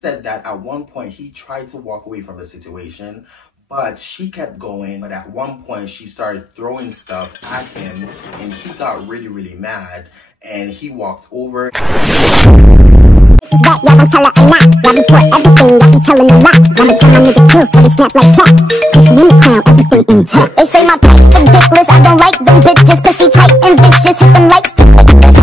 said that at one point he tried to walk away from the situation, but she kept going. But at one point she started throwing stuff at him and he got really, really mad and he walked over. Y'all gon' tell her a lot. Y'all report everything, y'all be telling a lot. Y'all be telling my niggas truth, but they snap like chat. Pussy in the crown, everything in check. They say my price ridiculous, I don't like them bitches. Pussy tight and vicious, hit them likes to click this.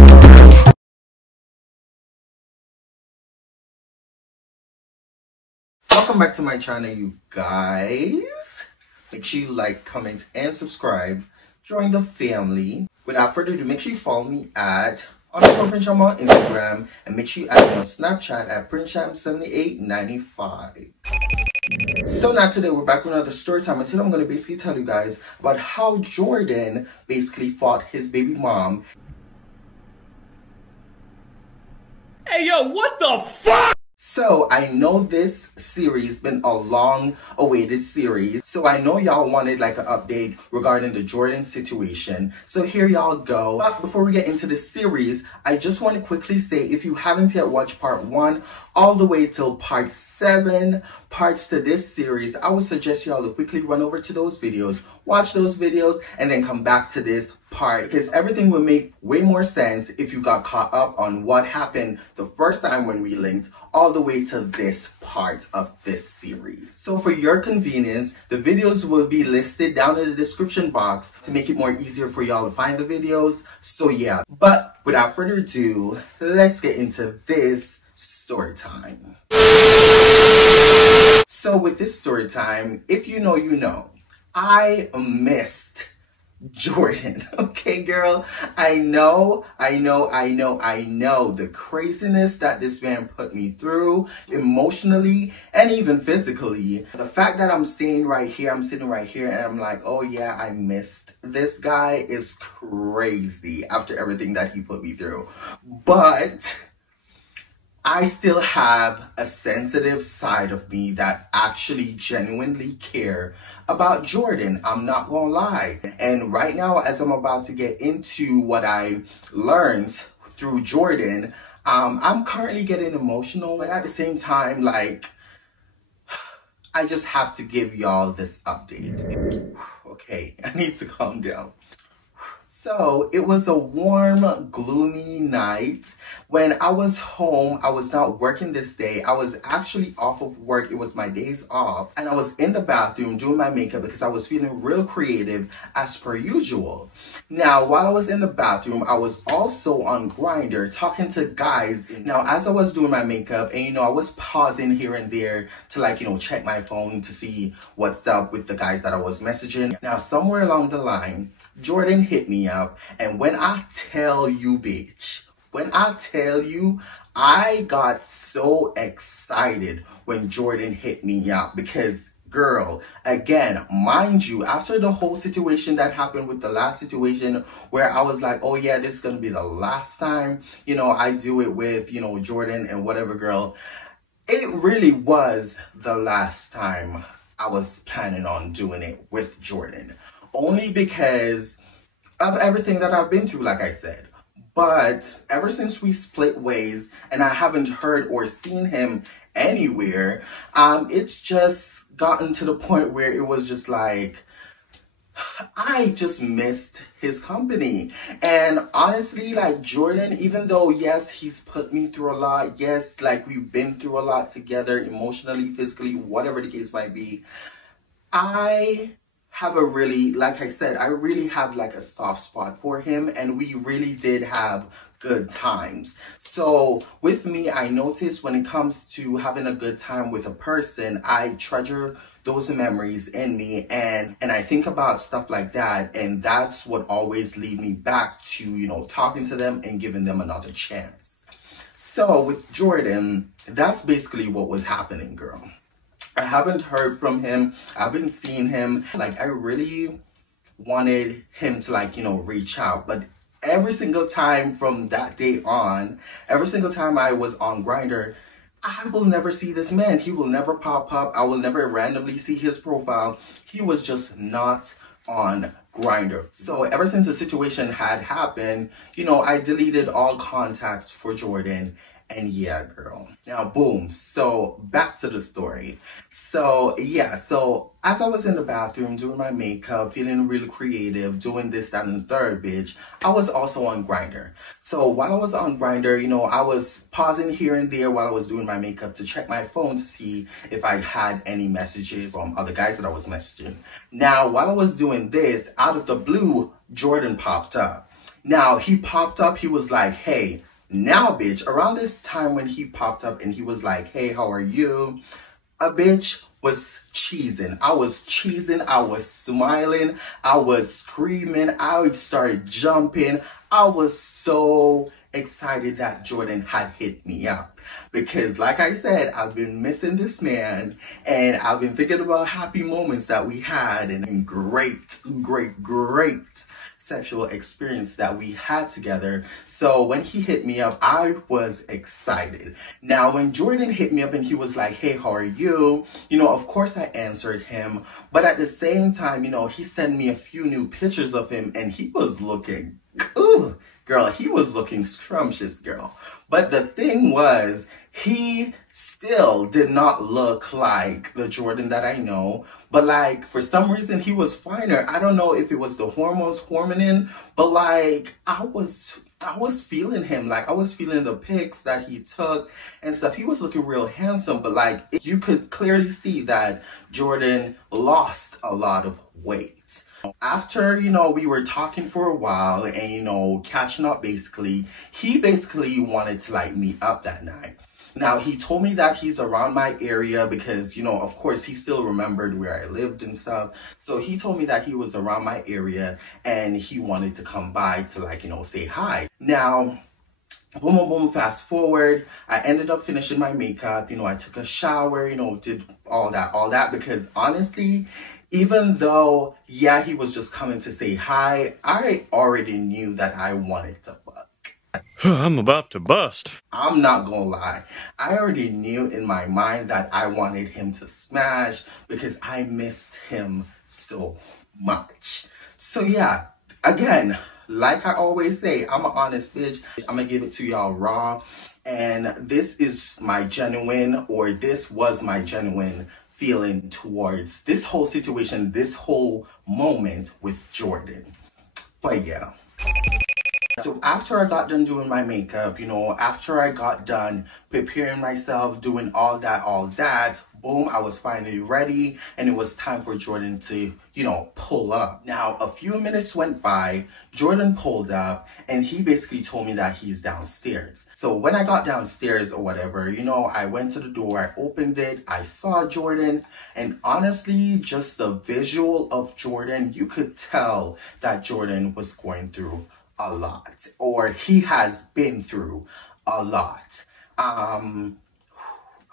Welcome back to my channel, you guys. Make sure you like, comment, and subscribe. Join the family. Without further ado, make sure you follow me at _PrinceSham on Instagram, and make sure you add me on Snapchat at PrinceSham7895. So now today we're back with another story time, and today I'm going to basically tell you guys about how Jordan basically fought his baby mom. Hey yo, what the fuck? So I know this series been a long awaited series, so I know y'all wanted like an update regarding the Jordan situation, so here y'all go. But before we get into the series, I just want to quickly say, if you haven't yet watched part 1 all the way till part 7 parts to this series, I would suggest y'all to quickly run over to those videos, watch those videos, and then come back to this part, because everything will make way more sense if you got caught up on what happened the first time when we linked all the way to this part of this series. So for your convenience, the videos will be listed down in the description box to make it more easier for y'all to find the videos. So yeah, but without further ado, let's get into this story time. So with this story time, if you know, you know, I missed Jordan. Okay, girl, I know the craziness that this man put me through emotionally and even physically. The fact that I'm sitting right here and I'm like, oh yeah, I missed this guy is crazy after everything that he put me through. But I still have a sensitive side of me that actually genuinely care about Jordan. I'm not gonna lie. And right now, as I'm about to get into what I learned through Jordan, I'm currently getting emotional, but at the same time, like, I just have to give y'all this update. Okay, I need to calm down. So it was a warm, gloomy night when I was home. I was not working this day. I was actually off of work. It was my days off. And I was in the bathroom doing my makeup because I was feeling real creative as per usual. Now, while I was in the bathroom, I was also on Grindr talking to guys. Now, as I was doing my makeup and, you know, I was pausing here and there to, like, you know, check my phone to see what's up with the guys that I was messaging. Now, somewhere along the line, Jordan hit me up, and when I tell you, bitch, when I tell you, I got so excited when Jordan hit me up because, girl, again, mind you, after the whole situation that happened with the last situation where I was like, oh yeah, this is gonna be the last time, you know, I do it with, you know, Jordan and whatever, girl, it really was the last time I was planning on doing it with Jordan. Only because of everything that I've been through, like I said. But ever since we split ways and I haven't heard or seen him anywhere, it's just gotten to the point where it was just like, I just missed his company. And honestly, like, Jordan, even though, yes, he's put me through a lot, yes, like, we've been through a lot together, emotionally, physically, whatever the case might be, I have a really, like I said, I really have like a soft spot for him, and we really did have good times. So with me, I noticed when it comes to having a good time with a person, I treasure those memories in me, and I think about stuff like that, and that's what always lead me back to, you know, talking to them and giving them another chance. So with Jordan, that's basically what was happening, girl. I haven't heard from him. I haven't seen him. Like, I really wanted him to, like, you know, reach out. But every single time from that day on, every single time I was on Grindr, I will never see this man. He will never pop up. I will never randomly see his profile. He was just not on Grindr. So ever since the situation had happened, you know, I deleted all contacts for Jordan. And yeah, girl. Now, boom. So back to the story. So yeah, so as I was in the bathroom doing my makeup, feeling really creative, doing this, that, and the third, bitch, I was also on Grindr. So while I was on Grindr, you know, I was pausing here and there while I was doing my makeup to check my phone to see if I had any messages from other guys that I was messaging. Now, while I was doing this, out of the blue, Jordan popped up. Now, he popped up, he was like, hey, now, bitch, around this time when he popped up and he was like, hey, how are you? A bitch was cheesing. I was cheesing. I was smiling. I was screaming. I started jumping. I was so excited that Jordan had hit me up. Because like I said, I've been missing this man and I've been thinking about happy moments that we had and great sexual experience that we had together. So when he hit me up, I was excited. Now, when Jordan hit me up and he was like, hey, how are you? You know, of course I answered him. But at the same time, you know, he sent me a few new pictures of him and he was looking, ooh, girl, he was looking scrumptious, girl. But the thing was, he still did not look like the Jordan that I know. But like, for some reason, he was finer. I don't know if it was the hormones hormoning, but like, I was feeling him. Like, I was feeling the pics that he took and stuff. He was looking real handsome, but like, you could clearly see that Jordan lost a lot of weight. After, you know, we were talking for a while and, you know, catching up basically, he basically wanted to like meet up that night. Now, he told me that he's around my area because, you know, of course, he still remembered where I lived and stuff. So he told me that he was around my area and he wanted to come by to like, you know, say hi. Now, boom, boom, boom, fast forward. I ended up finishing my makeup. You know, I took a shower, you know, did all that because honestly, even though, yeah, he was just coming to say hi, I already knew that I wanted to fuck. I'm about to bust. I'm not gonna lie. I already knew in my mind that I wanted him to smash because I missed him so much. So yeah, again, like I always say, I'm an honest bitch. I'm gonna give it to y'all raw. And this is my genuine, or this was my genuine feeling towards this whole situation, this whole moment with Jordan. But yeah. So after I got done doing my makeup, you know, after I got done preparing myself, doing all that, boom, I was finally ready and it was time for Jordan to, you know, pull up. Now, a few minutes went by, Jordan pulled up and he basically told me that he's downstairs. So when I got downstairs or whatever, you know, I went to the door, I opened it, I saw Jordan, and honestly, just the visual of Jordan, you could tell that Jordan was going through a lot, or he has been through a lot. I'm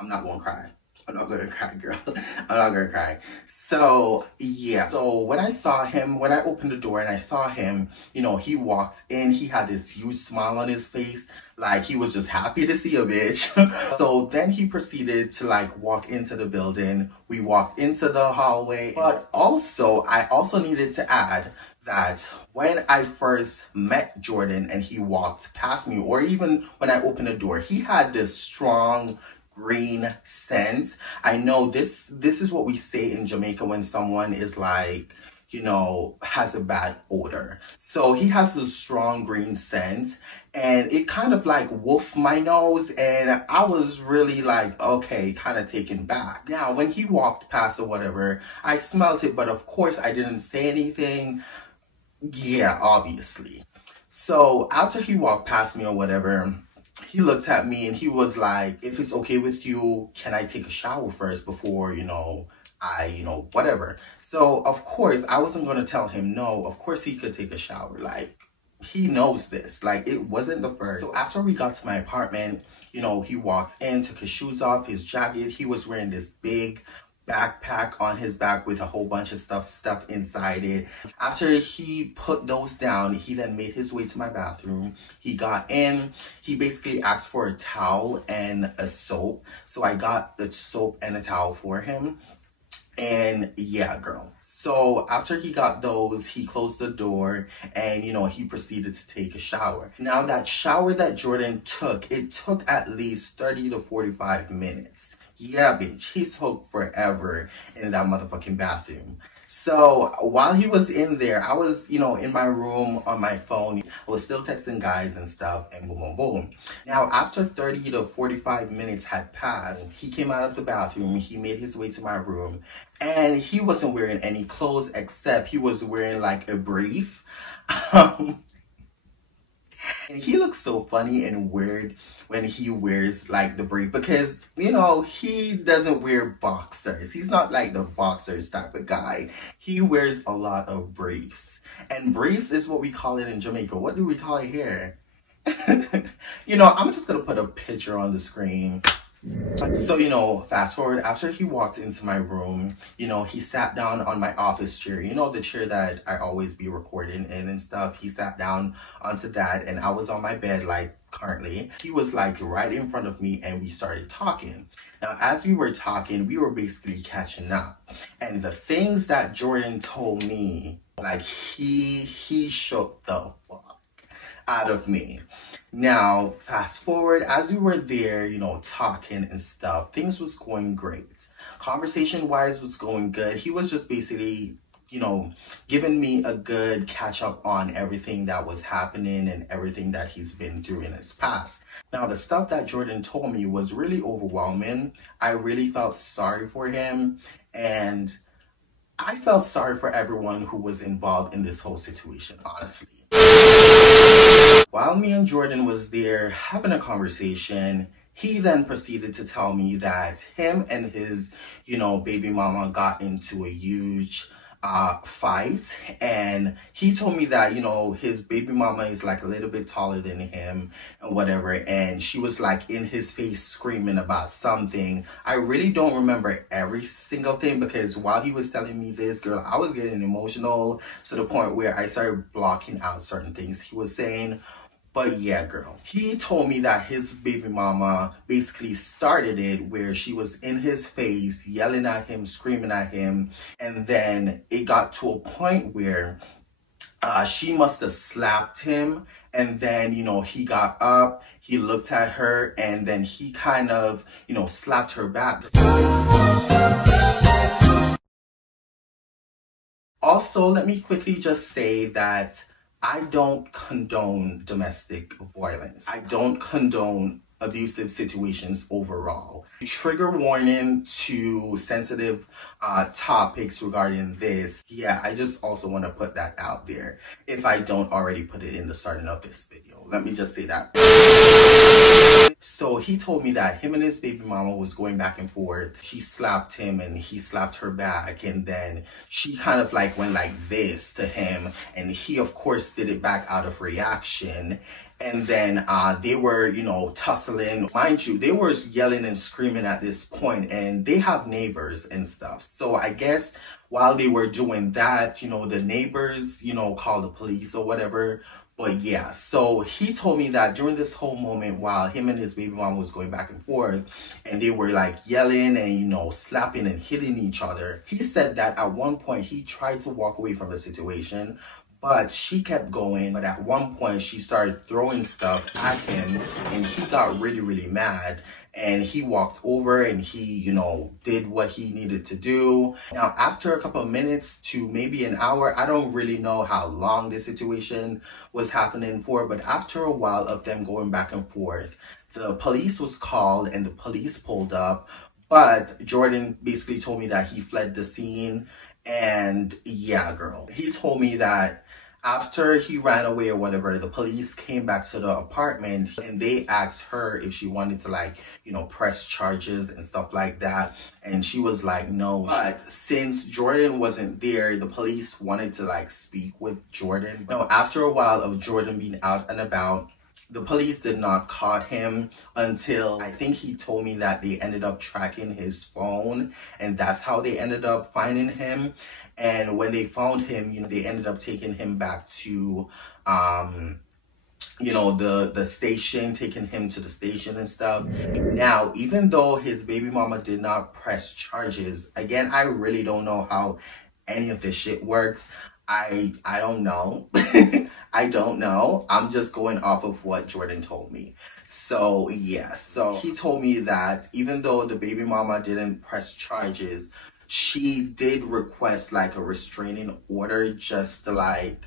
not gonna cry. I'm not gonna cry, girl. I'm not gonna cry. So yeah, so when I saw him, when I opened the door and I saw him, you know, he walked in, he had this huge smile on his face, like he was just happy to see a bitch. So then he proceeded to like walk into the building. We walked into the hallway, but also I also needed to add that when I first met Jordan and he walked past me, or even when I opened the door, he had this strong green scent. I know this is what we say in Jamaica when someone is like, you know, has a bad odor. So he has this strong green scent and it kind of like woofed my nose and I was really like, okay, kind of taken back. Now, when he walked past or whatever, I smelled it, but of course I didn't say anything. Yeah, obviously. So after he walked past me or whatever, he looked at me and he was like, if it's okay with you, can I take a shower first before, you know, whatever. So of course I wasn't going to tell him no. Of course he could take a shower. Like, he knows this. Like, it wasn't the first. So after we got to my apartment, you know, he walked in, took his shoes off, his jacket. He was wearing this big backpack on his back with a whole bunch of stuff inside it. After he put those down, he then made his way to my bathroom. He got in, he basically asked for a towel and a soap. So I got the soap and a towel for him. And yeah, girl. So after he got those, he closed the door and, he proceeded to take a shower. Now that shower that Jordan took, it took at least 30 to 45 minutes. Yeah, bitch, he took forever in that motherfucking bathroom. So while he was in there, I was, in my room on my phone. I was still texting guys and stuff, and boom, boom, boom. Now, after 30 to 45 minutes had passed, he came out of the bathroom. He made his way to my room, and he wasn't wearing any clothes except he was wearing like a brief. And he looks so funny and weird when he wears like the brief because, he doesn't wear boxers. He's not like the boxers type of guy. He wears a lot of briefs. And briefs is what we call it in Jamaica. What do we call it here? I'm just going to put a picture on the screen. So, fast forward, after he walked into my room, he sat down on my office chair, the chair that I always be recording in and stuff. He sat down onto that, and I was on my bed, like, currently. He was, like, right in front of me, and we started talking. Now, as we were talking, we were basically catching up. And the things that Jordan told me, like, he shook the fuck out of me. Now, fast forward, as we were there, talking and stuff, things was going great. Conversation-wise was going good. He was just basically, giving me a good catch-up on everything that was happening and everything that he's been through in his past. Now, the stuff that Jordan told me was really overwhelming. I really felt sorry for him, and I felt sorry for everyone who was involved in this whole situation, honestly. While me and Jordan was there having a conversation, he then proceeded to tell me that him and his, baby mama got into a huge fight. And he told me that, his baby mama is like a little bit taller than him and whatever. And she was like in his face screaming about something. I really don't remember every single thing because while he was telling me this, girl, I was getting emotional to the point where I started blocking out certain things he was saying. But yeah, girl, he told me that his baby mama basically started it where she was in his face, yelling at him, screaming at him. And then it got to a point where she must have slapped him. And then, he got up, he looked at her, and then he kind of, slapped her back. Also, let me quickly just say that I don't condone domestic violence. I don't condone abusive situations overall. Trigger warning to sensitive topics regarding this. Yeah, I just also want to put that out there if I don't already put it in the starting of this video. Let me just say that. So he told me that him and his baby mama was going back and forth. She slapped him and he slapped her back, and then she kind of like went like this to him, and he of course did it back out of reaction. And then they were, tussling. Mind you, they were yelling and screaming at this point, and they have neighbors and stuff. So I guess while they were doing that, the neighbors, called the police or whatever. But yeah, so he told me that during this whole moment while him and his baby mom was going back and forth and they were like yelling and, slapping and hitting each other, he said that at one point he tried to walk away from the situation, but she kept going. But at one point she started throwing stuff at him and he got really, really mad. And he walked over and he, did what he needed to do. Now, after a couple of minutes to maybe an hour, I don't really know how long this situation was happening for, but after a while of them going back and forth, the police was called and the police pulled up. But Jordan basically told me that he fled the scene. And yeah, girl, he told me that after he ran away or whatever, the police came back to the apartment and they asked her if she wanted to press charges and stuff like that. And she was like, no. But since Jordan wasn't there, the police wanted to speak with Jordan. Now, after a while of Jordan being out and about, the police did not caught him until I think he told me that they ended up tracking his phone, and that's how they ended up finding him. And when they found him, they ended up taking him back to you know, the station, taking him to the station and stuff. Now, even though his baby mama did not press charges, again, I really don't know how any of this shit works. I don't know. I don't know. I'm just going off of what Jordan told me. So yeah, so he told me that even though the baby mama didn't press charges, she did request like a restraining order just to like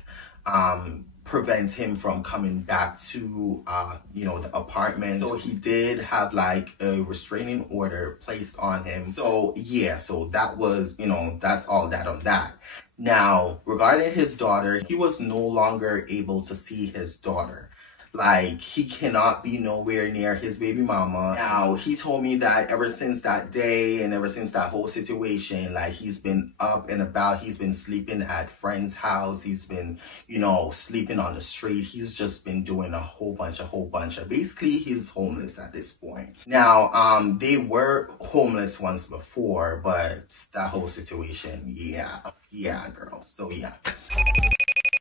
prevent him from coming back to you know, the apartment. So he did have like a restraining order placed on him. So yeah, so that was, you know, that's all that on that. Now, regarding his daughter, he was no longer able to see his daughter. Like, he cannot be nowhere near his baby mama. Now, he told me that ever since that day and ever since that whole situation, like, he's been up and about. He's been sleeping at friends' house. He's been, you know, sleeping on the street. He's just been doing a whole bunch of, basically, he's homeless at this point. Now, they were homeless once before, but that whole situation, yeah, girl. So, yeah.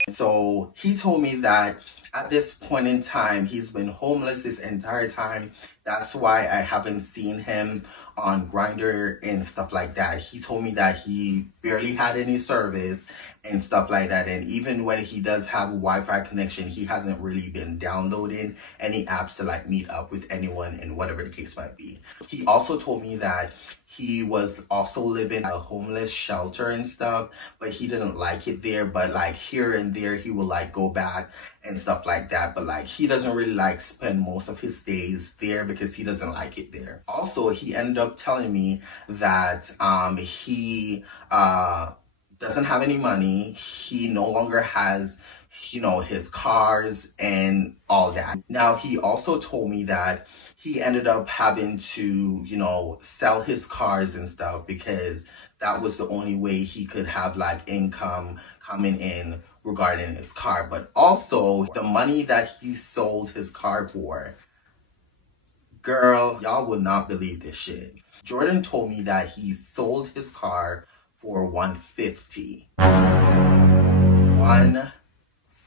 So he told me that at this point in time, he's been homeless this entire time. That's why I haven't seen him on Grindr and stuff like that. He told me that he barely had any service and stuff like that. And even when he does have a Wi-Fi connection, he hasn't really been downloading any apps to like meet up with anyone and whatever the case might be. He also told me that he was also living at a homeless shelter and stuff, but he didn't like it there. But like here and there, he will like go back and stuff like that. But like he doesn't really like spend most of his days there because he doesn't like it there. Also, he ended up telling me that he doesn't have any money. He no longer has, you know, his cars and all that. Now, he also told me that he ended up having to, you know, sell his cars and stuff because that was the only way he could have like income coming in regarding his car. But also the money that he sold his car for, girl, y'all would not believe this shit. Jordan told me that he sold his car for $150.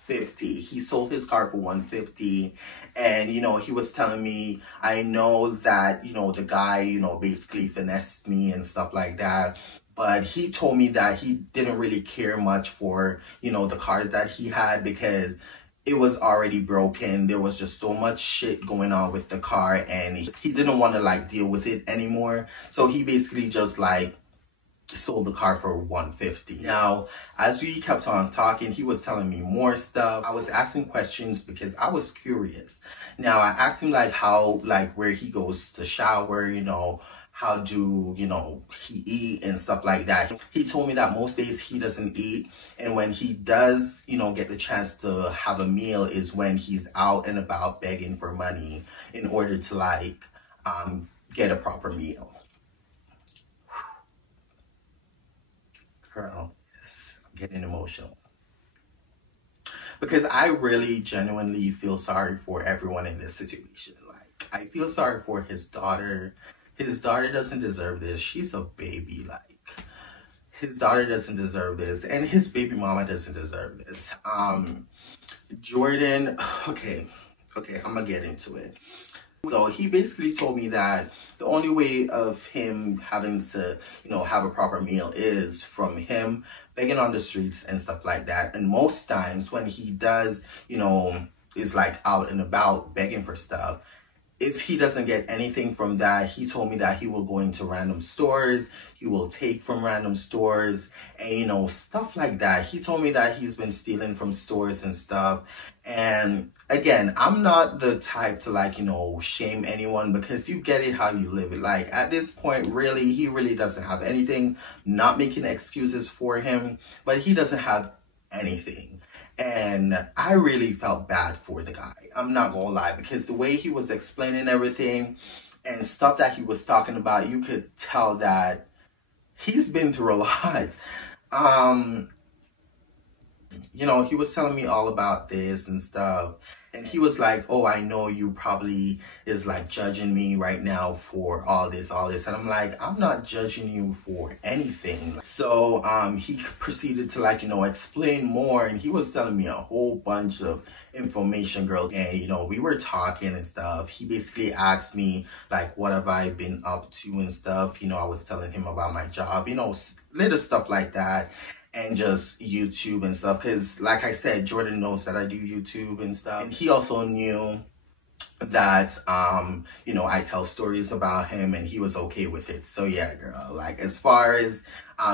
He sold his car for $150. And, you know, he was telling me, I know that, you know, the guy, you know, basically finessed me and stuff like that. But he told me that he didn't really care much for, you know, the cars that he had because it was already broken. There was just so much shit going on with the car and he didn't want to like deal with it anymore. So he basically just like sold the car for $150. Now, as we kept on talking, he was telling me more stuff. I was asking questions because I was curious. Now, I asked him like how, like where he goes to shower, you know, how do, you know, he eat and stuff like that. He told me that most days he doesn't eat. And when he does, you know, get the chance to have a meal is when he's out and about begging for money in order to like get a proper meal. Girl, I'm getting emotional. Because I really genuinely feel sorry for everyone in this situation. Like, I feel sorry for his daughter. His daughter doesn't deserve this. She's a baby. Like, his daughter doesn't deserve this. And his baby mama doesn't deserve this. Jordan, okay, I'm gonna get into it. So he basically told me that the only way of him having to, you know, have a proper meal is from him begging on the streets and stuff like that. And most times when he does, you know, is like out and about begging for stuff, if he doesn't get anything from that, he told me that he will go into random stores, he will take from random stores, and, you know, stuff like that. He told me that he's been stealing from stores and stuff. And again, I'm not the type to like, you know, shame anyone because you get it how you live it. Like at this point, really, he really doesn't have anything. Not making excuses for him, but he doesn't have anything. And I really felt bad for the guy. I'm not gonna lie, because the way he was explaining everything and stuff that he was talking about, you could tell that he's been through a lot. You know, he was telling me all about this and stuff. And he was like, oh, I know you probably is like judging me right now for all this. And I'm like, I'm not judging you for anything. So he proceeded to like, explain more. And he was telling me a whole bunch of information, girl. And, we were talking and stuff. He basically asked me like, what have I been up to and stuff. I was telling him about my job, little stuff like that. And just YouTube and stuff, because like I said, Jordan knows that I do YouTube and stuff, and he also knew that I tell stories about him, and he was okay with it. So yeah, girl, like as far as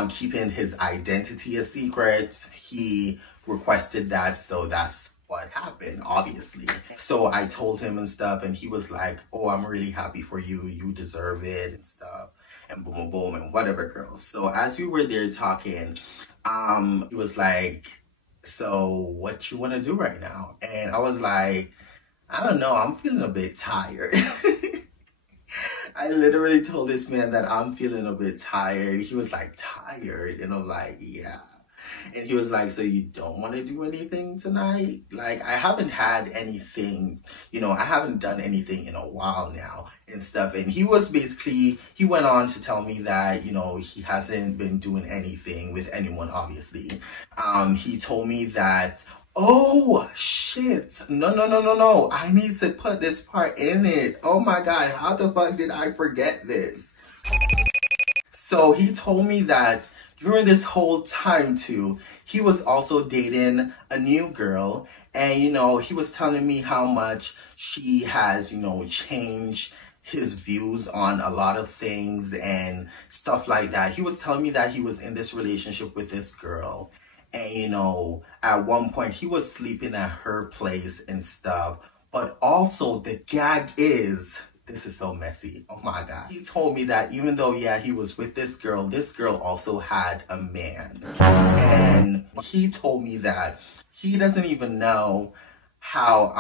keeping his identity a secret, he requested that, so that's what happened, obviously. So I told him and stuff, and he was like, oh, I'm really happy for you, you deserve it and stuff, and boom boom boom and whatever, girl. So as we were there talking, he was like, so what you want to do right now? And I was like, I don't know, I'm feeling a bit tired. I literally told this man that I'm feeling a bit tired. He was like, tired? And I'm like, yeah. And he was like, so you don't want to do anything tonight? Like, I haven't had anything, I haven't done anything in a while now and stuff. And he was basically, he went on to tell me that, he hasn't been doing anything with anyone, obviously. He told me that, oh, shit. No. I need to put this part in it. Oh my God, how the fuck did I forget this? So he told me that during this whole time too, he was also dating a new girl, and he was telling me how much she has, changed his views on a lot of things and stuff like that. He was telling me that he was in this relationship with this girl, and at one point he was sleeping at her place and stuff. But also the gag is, this is so messy. Oh my God. He told me that even though, yeah, he was with this girl also had a man. And he told me that he doesn't even know how,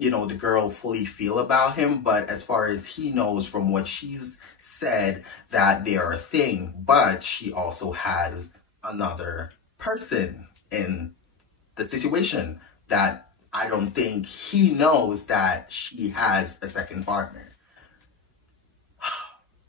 the girl fully feel about him. But as far as he knows from what she's said, that they are a thing. But she also has another person in the situation that I don't think he knows that she has a second partner.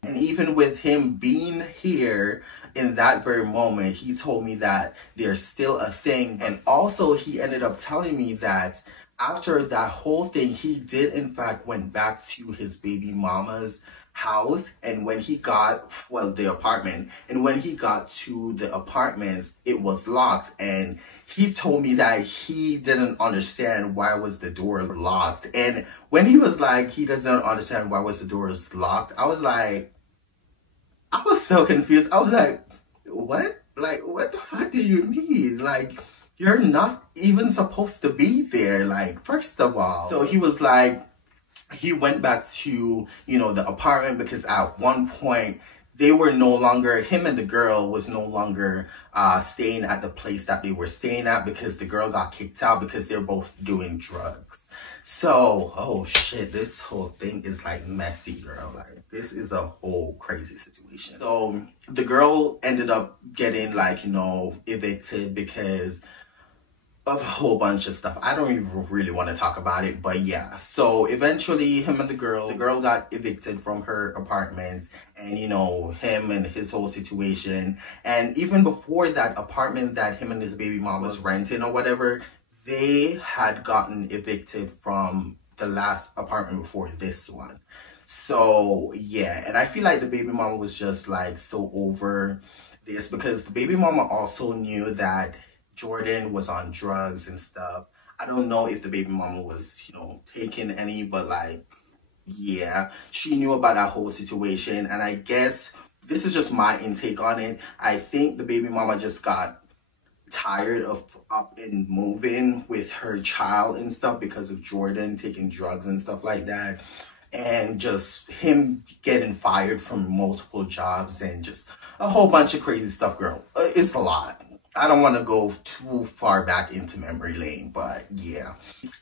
And even with him being here in that very moment, he told me that there's still a thing. And also he ended up telling me that after that whole thing, he did in fact went back to his baby mama's house. And when he got, the apartment, and when he got to the apartments, it was locked. And he told me that he didn't understand why was the door locked. And when he was like, he doesn't understand why was the doors locked, I was so confused. I was like, what? Like, what the fuck do you mean? Like, you're not even supposed to be there, like, first of all. So he was like, he went back to, the apartment, because at one point they were no longer, him and the girl was no longer staying at the place that they were staying at, because the girl got kicked out because they're both doing drugs. So, oh shit, this whole thing is like messy, girl. Like, this is a whole crazy situation. So the girl ended up getting like, evicted because of a whole bunch of stuff. I don't even really want to talk about it, but yeah. So eventually him and the girl got evicted from her apartment, and him and his whole situation. And even before that apartment that him and his baby mom was renting or whatever, they had gotten evicted from the last apartment before this one. So yeah, and I feel like the baby mama was just like so over this, because the baby mama also knew that Jordan was on drugs and stuff. I don't know if the baby mama was, taking any, but like, yeah, she knew about that whole situation. And I guess this is just my intake on it. I think the baby mama just got tired of up and moving with her child and stuff because of Jordan taking drugs and stuff like that. And just him getting fired from multiple jobs and just a whole bunch of crazy stuff, girl. It's a lot. I don't want to go too far back into memory lane, but yeah.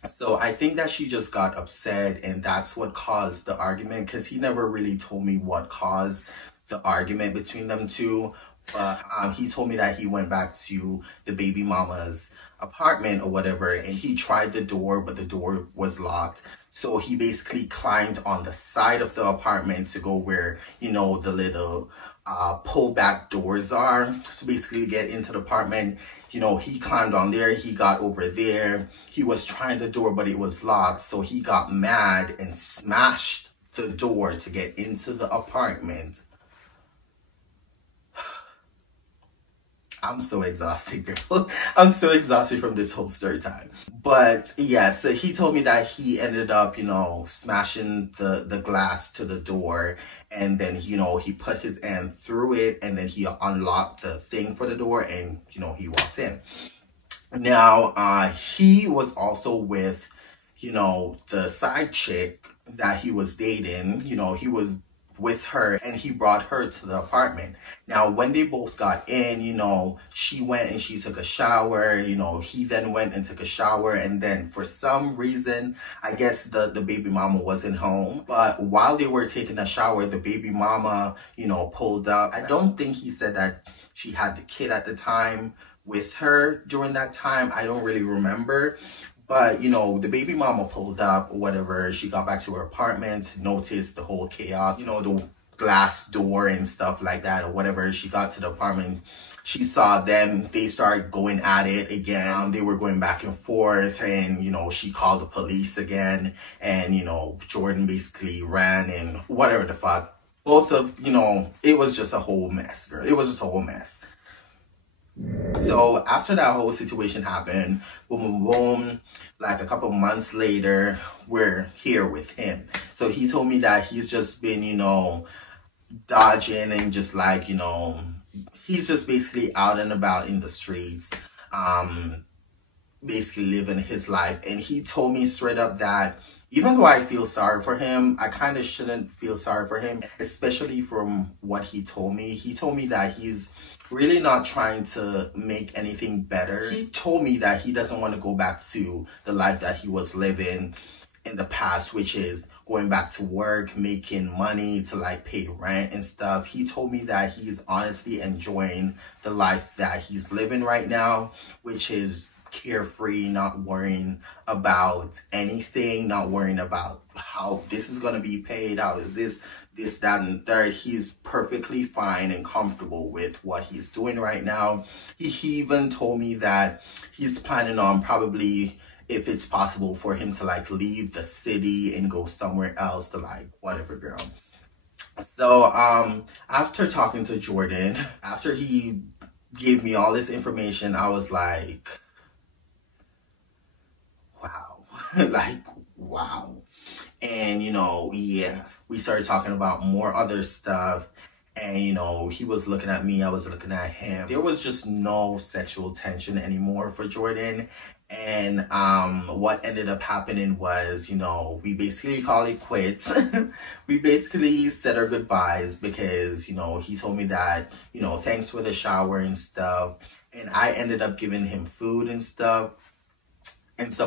So I think that she just got upset, and that's what caused the argument, because he never really told me what caused the argument between them two. But he told me that he went back to the baby mama's apartment or whatever, and he tried the door, but the door was locked. So he basically climbed on the side of the apartment to go where, you know, the little pull back doors are. So basically to get into the apartment, you know, he climbed on there, he got over there, he was trying the door, but it was locked. So he got mad and smashed the door to get into the apartment. I'm so exhausted, girl. I'm so exhausted from this whole story time. But yeah, so he told me that he ended up, you know, smashing the glass to the door. And then, you know, he put his hand through it and then he unlocked the thing for the door and, you know, he walked in. Now, he was also with, you know, the side chick that he was dating. You know, he was with her and he brought her to the apartment. Now, when they both got in, you know, she went and she took a shower, you know, he then went and took a shower, and then for some reason, I guess the baby mama wasn't home. But while they were taking a shower, the baby mama, you know, pulled up. I don't think he said that she had the kid at the time with her during that time. I don't really remember. But, you know, the baby mama pulled up or whatever. She got back to her apartment, noticed the whole chaos, you know, the glass door and stuff like that or whatever. She got to the apartment. She saw them. They started going at it again. They were going back and forth, and, you know, she called the police again. And, you know, Jordan basically ran and whatever the fuck. Both of, you know, it was just a whole mess, girl. It was just a whole mess. So after that whole situation happened, boom, boom, boom, like a couple months later, we're here with him. So he told me that he's just been, you know, dodging and just like, you know, he's just basically out and about in the streets, basically living his life. And he told me straight up that even though I feel sorry for him, I kind of shouldn't feel sorry for him, especially from what he told me. He told me that he's really not trying to make anything better. He told me that he doesn't want to go back to the life that he was living in the past, which is going back to work, making money to like pay rent and stuff. He told me that he's honestly enjoying the life that he's living right now, which is carefree, not worrying about anything, not worrying about how this is going to be paid, how is this, that, and third. He's perfectly fine and comfortable with what he's doing right now. He even told me that he's planning on probably, if it's possible for him to like leave the city and go somewhere else to like whatever, girl. So after talking to Jordan, after he gave me all this information, I was like, wow. Like, wow. And, you know, yes, we started talking about more other stuff. And, you know, he was looking at me, I was looking at him. There was just no sexual tension anymore for Jordan. And what ended up happening was, you know, we basically call it quits. We basically said our goodbyes because, you know, he told me that, you know, thanks for the shower and stuff. And I ended up giving him food and stuff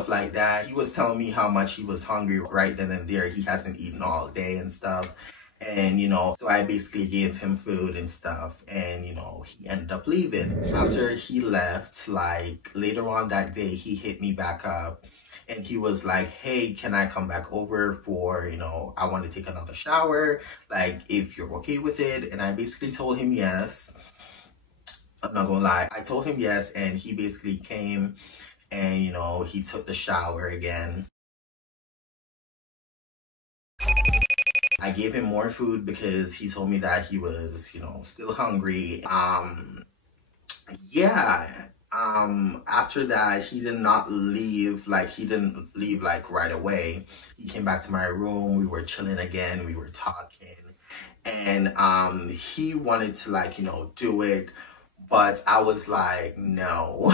like that. He was telling me how much he was hungry right then and there. He hasn't eaten all day and stuff. And, you know, so I basically gave him food and stuff. And, you know, he ended up leaving. After he left, like later on that day, he hit me back up. And he was like, hey, can I come back over for, you know, I want to take another shower. Like, if you're okay with it. And I basically told him yes. I'm not gonna lie. I told him yes. And he basically came. And, you know, he took the shower again. I gave him more food because he told me that he was, you know, still hungry. Yeah. After that, he did not leave. Like, he didn't leave, like, right away. He came back to my room. We were chilling again. We were talking. And he wanted to, like, you know, do it. But I was like, no.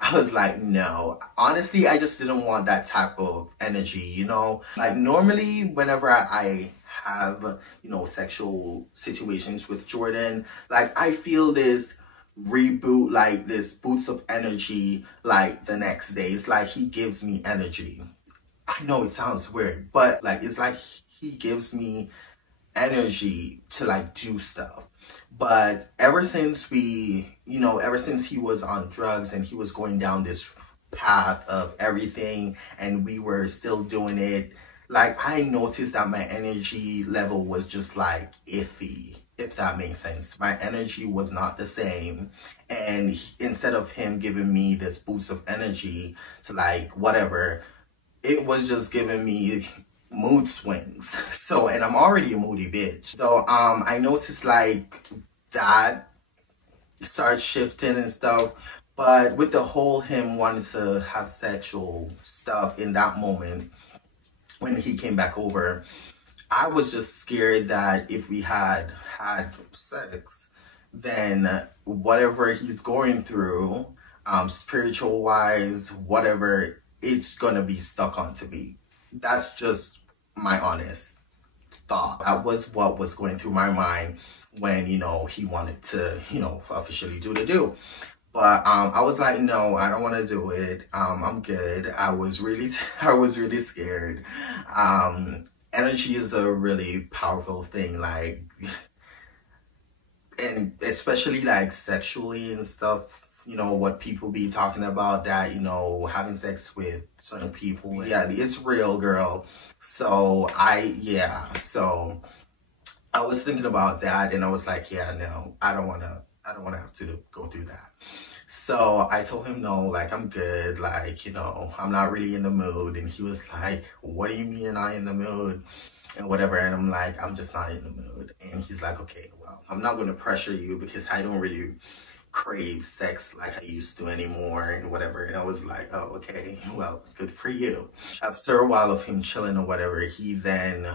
I was like, no. Honestly, I just didn't want that type of energy, you know? Like, normally, whenever I have, you know, sexual situations with Jordan, like, I feel this reboot, like, this boost of energy, like, the next day. It's like he gives me energy. I know it sounds weird, but, like, it's like he gives me energy to like do stuff. But ever since ever since he was on drugs and he was going down this path of everything and we were still doing it, like I noticed that my energy level was just like iffy, if that makes sense. My energy was not the same. And instead of him giving me this boost of energy to like whatever, it was just giving me mood swings. So, and I'm already a moody bitch. So, I noticed like that started shifting and stuff. But with the whole him wanting to have sexual stuff in that moment, when he came back over, I was just scared that if we had sex, then whatever he's going through, spiritual wise, whatever, it's gonna be stuck onto me. That's just my honest thought. That was what was going through my mind when, he wanted to, officially do. But I was like, no, I don't want to do it. I'm good. I was really scared. Energy is a really powerful thing, like, and especially like sexually and stuff. What people be talking about, that having sex with certain people. Yeah, it's real, girl. So so I was thinking about that, and I was like, yeah, no, I don't want to have to go through that. So I told him, no, like, I'm good, like, I'm not really in the mood. And he was like, what do you mean you're not in the mood? And whatever. And I'm like, I'm just not in the mood. And he's like, okay, well, I'm not going to pressure you because I don't really crave sex like I used to anymore and whatever. And I was like, oh, okay, well, good for you. After a while of him chilling or whatever, he then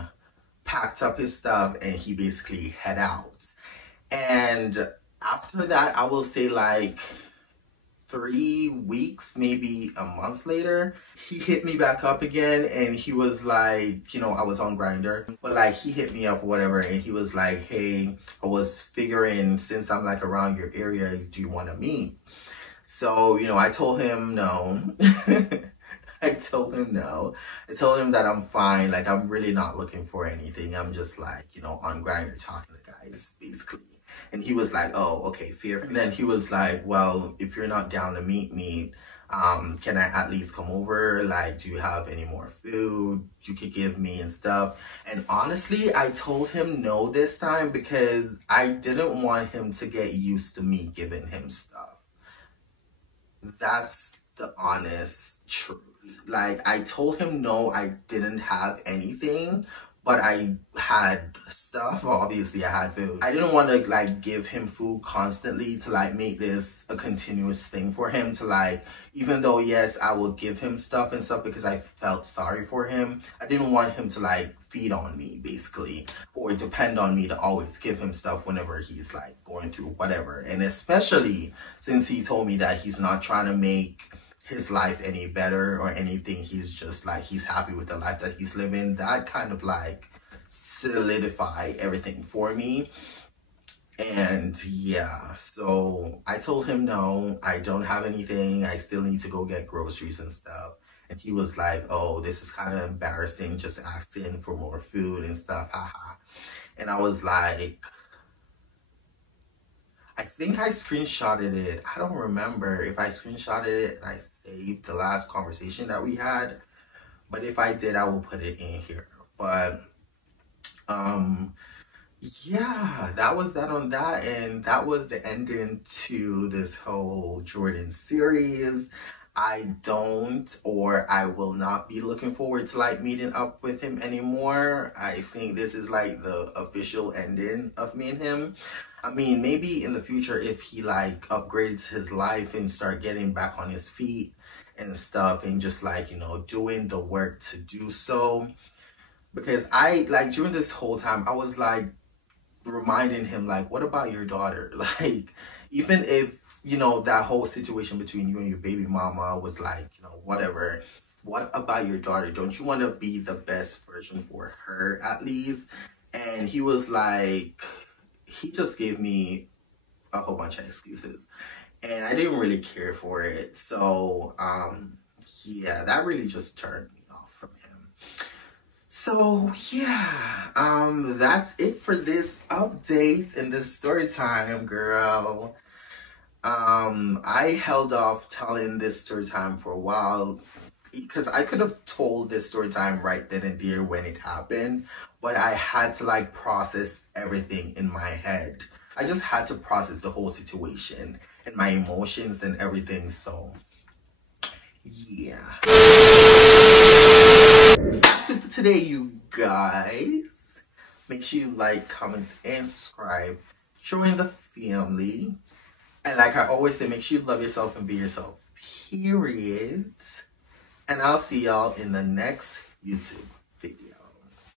packed up his stuff and he basically head out. And after that, I will say like 3 weeks, maybe a month later, he hit me back up again, and he was like, I was on Grindr, but like he hit me up or whatever, and he was like, hey, I was figuring since I'm like around your area, do you want to meet? So, I told him no. I told him no. I told him that I'm fine, like I'm really not looking for anything. I'm just like, on Grindr talking to guys, basically. And he was like, oh, okay, fair. And then he was like, well, if you're not down to meet me, can I at least come over? Like, do you have any more food you could give me and stuff? And honestly, I told him no this time because I didn't want him to get used to me giving him stuff. That's the honest truth. Like, I told him no, I didn't have anything, but I had stuff. Obviously, I had food. I didn't want to like give him food constantly to like make this a continuous thing for him to like, even though yes, I will give him stuff and stuff because I felt sorry for him. I didn't want him to like feed on me basically, or depend on me to always give him stuff whenever he's like going through whatever. And especially since he told me that he's not trying to make his life any better or anything, he's just like, he's happy with the life that he's living. That kind of like solidify everything for me. And yeah, so I told him no, I don't have anything, I still need to go get groceries and stuff. And he was like, oh, this is kind of embarrassing, just asking for more food and stuff, haha. And I was like, I think I screenshotted it. I don't remember if I screenshotted it and I saved the last conversation that we had. But if I did, I will put it in here. But yeah, that was that on that. And that was the ending to this whole Jordan series. I will not be looking forward to like meeting up with him anymore. I think this is like the official ending of me and him. I mean, maybe in the future if he like upgrades his life and start getting back on his feet and stuff and just like, doing the work to do so. Because I like during this whole time, I was like reminding him like, what about your daughter? Like, even if, that whole situation between you and your baby mama was like, whatever. What about your daughter? Don't you want to be the best version for her at least? And he was like, he just gave me a whole bunch of excuses. And I didn't really care for it. So, yeah, that really just turned me off from him. So yeah, that's it for this update in this story time, girl. I held off telling this story time for a while because I could have told this story time right then and there when it happened, but I had to like process everything in my head. I just had to process the whole situation and my emotions and everything. So yeah, that's it for today, you guys. Make sure you like, comment, and subscribe. Join the family. And like I always say, make sure you love yourself and be yourself. Period. And I'll see y'all in the next YouTube.